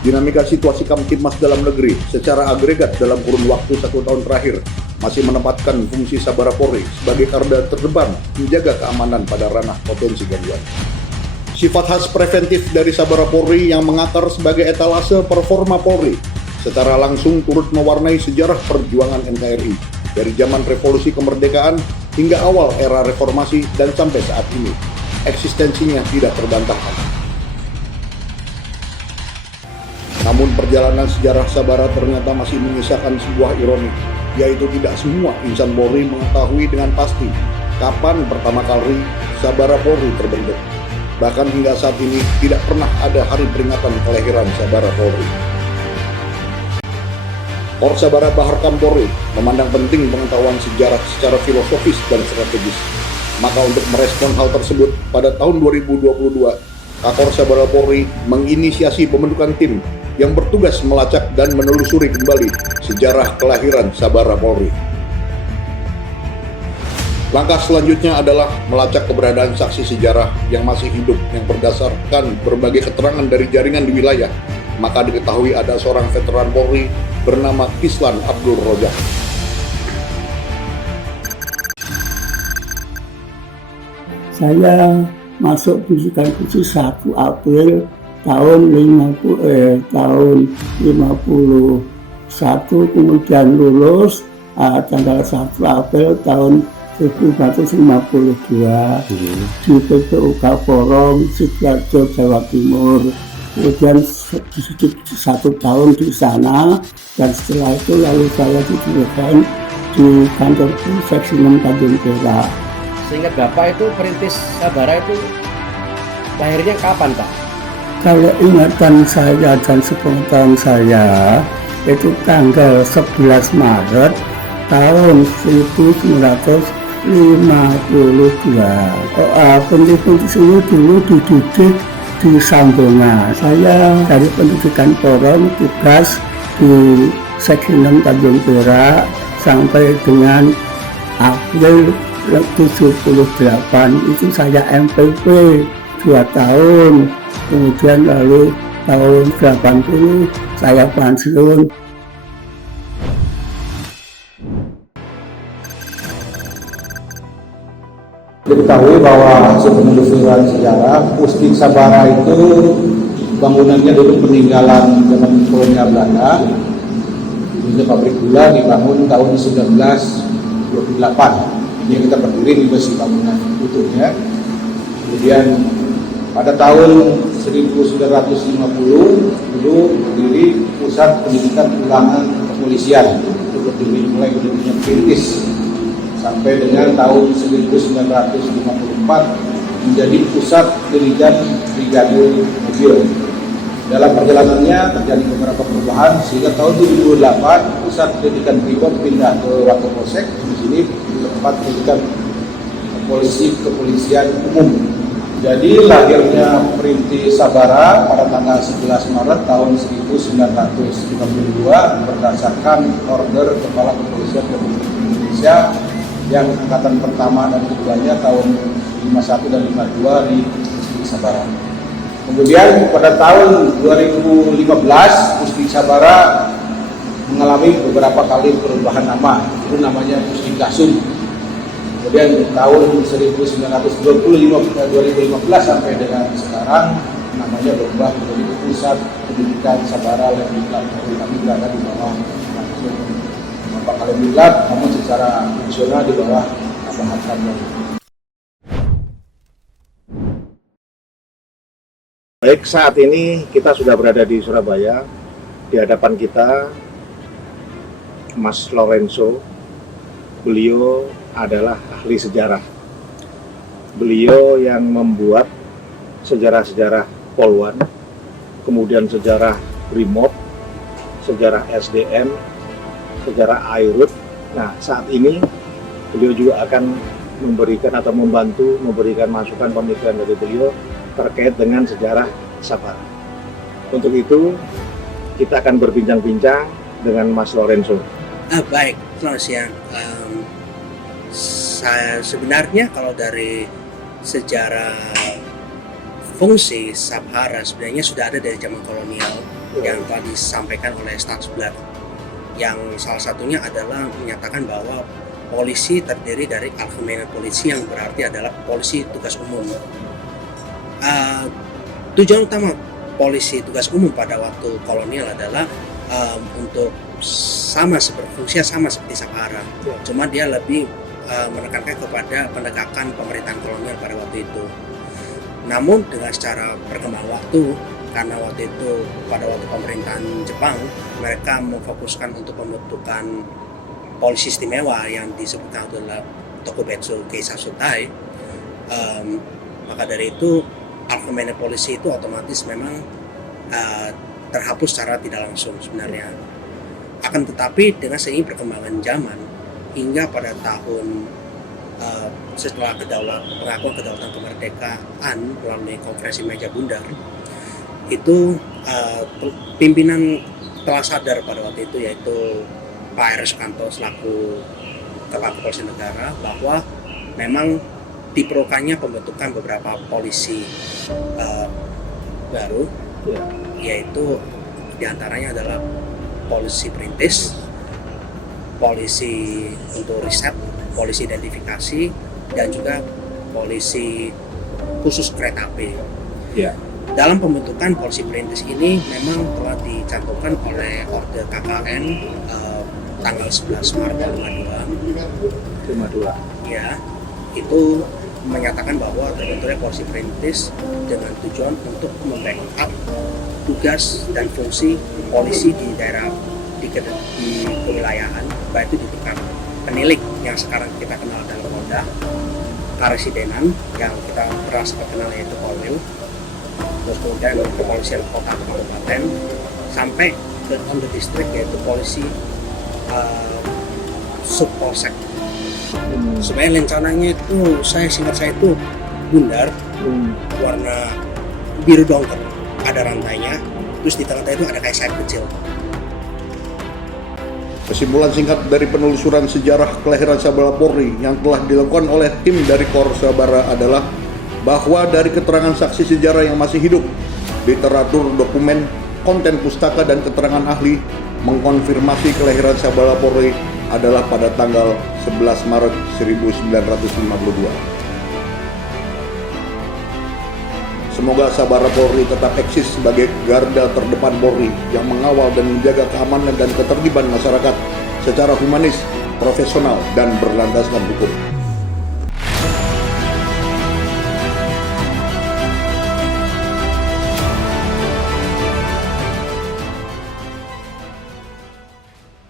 Dinamika situasi Kamtibmas dalam negeri secara agregat dalam kurun waktu 1 tahun terakhir masih menempatkan fungsi Sabara Polri sebagai garda terdepan menjaga keamanan pada ranah potensi gangguan. Sifat khas preventif dari Sabara Polri yang mengakar sebagai etalase performa Polri secara langsung turut mewarnai sejarah perjuangan NKRI dari zaman revolusi kemerdekaan hingga awal era reformasi dan sampai saat ini. Eksistensinya tidak terbantahkan. Namun perjalanan sejarah Sabara ternyata masih menyisakan sebuah ironi, yaitu tidak semua insan Polri mengetahui dengan pasti kapan pertama kali Sabara Polri terbentuk. Bahkan hingga saat ini tidak pernah ada hari peringatan kelahiran Sabara Polri. Korsabara Bahar Kampolri memandang penting pengetahuan sejarah secara filosofis dan strategis. Maka untuk merespon hal tersebut, pada tahun 2022, Kakor Sabara Polri menginisiasi pembentukan tim yang bertugas melacak dan menelusuri kembali sejarah kelahiran Sabara Polri. Langkah selanjutnya adalah melacak keberadaan saksi sejarah yang masih hidup yang berdasarkan berbagai keterangan dari jaringan di wilayah. Maka diketahui ada seorang veteran Polri bernama Kislan Abdul Rojak. Saya masuk pendidikan khusus 1 April tahun 51, kemudian lulus tanggal 1 April tahun 1952 di PPUK Porong, Sidoarjo, Jawa Timur. Kemudian 1 tahun di sana, dan setelah itu lalu saya didirikan di kantor Polsek 6 Tanjung Perak. Seingat Bapak itu perintis Sabara itu lahirnya kapan, Pak? Kalau ingatan saya dan sepengetahuan saya itu tanggal 11 Maret tahun 1952. Pendidik ini dulu dididik di Sambonga. Saya dari pendidikan Porong tugas di Seksi 6 Tanjung Perak sampai dengan April 78 itu saya MPP 2 tahun. Kemudian lalu tahun 80 saya pensiun. Diketahui bahwa hasil penelusuran sejarah Pusdik Sabara itu bangunannya dulu peninggalan zaman kolonial Belanda. Ini pabrik gula dibangun tahun 1928. Ini kita berdiri di besi bangunan utuhnya. Kemudian pada tahun 1950 dulu berdiri Pusat Pendidikan Ulangan Kepolisian, itu berdiri mulai berdirinya perintis sampai dengan tahun 1954 menjadi Pusat Dirijen Brigade Mobil. Dalam perjalanannya terjadi beberapa perubahan sehingga tahun 2008 Pusat Pendidikan Brimob pindah ke Wakapolsek. Di sini tempat pendidikan kepolisian umum. Jadi lahirnya Perintis Sabara pada tanggal 11 Maret tahun 1952 berdasarkan order Kepala Kepolisian Republik Indonesia yang angkatan pertama dan keduanya tahun 51 dan 52 di Sabara. Kemudian pada tahun 2015 Pusdik Sabara mengalami beberapa kali perubahan nama. Itu namanya Pusdik Kasum. Kemudian di tahun 2015 sampai dengan sekarang namanya berubah menjadi Pusat Pendidikan Sabara Lemdiklat. Kami berada di bawah langsung Bapak Kalemdiklat, namun secara fungsional di bawah Bapak Kamtibmas. Baik, saat ini kita sudah berada di Surabaya. Di hadapan kita Mas Lorenzo. Beliau adalah ahli sejarah. Beliau yang membuat sejarah-sejarah Polwan, kemudian sejarah Brimob, sejarah SDM, sejarah Airut. Nah, saat ini beliau juga akan memberikan atau membantu memberikan masukan pemikiran dari beliau terkait dengan sejarah Sabara. Untuk itu, kita akan berbincang-bincang dengan Mas Lorenzo. Baik, selamat siang. Sebenarnya kalau dari sejarah fungsi Sabara sebenarnya sudah ada dari zaman kolonial. yang telah disampaikan oleh Stadsblad, yang salah satunya adalah menyatakan bahwa polisi terdiri dari Algemene Politie yang berarti adalah polisi tugas umum. Tujuan utama polisi tugas umum pada waktu kolonial adalah untuk berfungsi sama seperti Sabara, cuma dia lebih menekankan kepada penegakan pemerintahan kolonial pada waktu itu. Namun dengan secara perkembangan waktu, karena waktu itu pada waktu pemerintahan Jepang mereka memfokuskan untuk pembentukan polisi istimewa yang disebutkan adalah Tokubetsu Keisatsutai, maka dari itu Algemene Politie itu otomatis memang terhapus secara tidak langsung sebenarnya. Akan tetapi dengan seiring perkembangan zaman hingga pada tahun setelah pengakuan kedaulatan kemerdekaan melalui konferensi meja bundar, itu pimpinan telah sadar pada waktu itu, yaitu Pak R. Sukanto selaku Kepala Kepolisian Negara, bahwa memang diperlukannya pembentukan beberapa polisi baru, yaitu diantaranya adalah polisi perintis, polisi untuk riset, polisi identifikasi, dan juga polisi khusus kereta api. Dalam pembentukan polisi perintis ini memang telah dicantumkan oleh Order KKN tanggal 11 Maret 52. Ya, itu menyatakan bahwa terbentuknya polisi perintis dengan tujuan untuk membackup tugas dan fungsi polisi di daerah di kewilayahan, baik itu di tingkat penilik yang sekarang kita kenal dalam Polda, Karesidenan yang kita merasa kenal yaitu Polwil, terus kemudian kepolisian kota kabupaten, sampai ke on the district yaitu polisi subpolsek. Sebenarnya rencananya itu singkat saya itu bundar, warna biru dongker, ada rantainya, terus di tengah-tengah itu ada kayak sayap kecil. Kesimpulan singkat dari penelusuran sejarah kelahiran Sabara Polri yang telah dilakukan oleh tim dari Korps Sabara adalah bahwa dari keterangan saksi sejarah yang masih hidup, literatur, dokumen, konten pustaka, dan keterangan ahli mengkonfirmasi kelahiran Sabara Polri adalah pada tanggal 11 Maret 1952. Semoga Sabara Polri tetap eksis sebagai garda terdepan Polri yang mengawal dan menjaga keamanan dan ketertiban masyarakat secara humanis, profesional, dan berlandaskan hukum.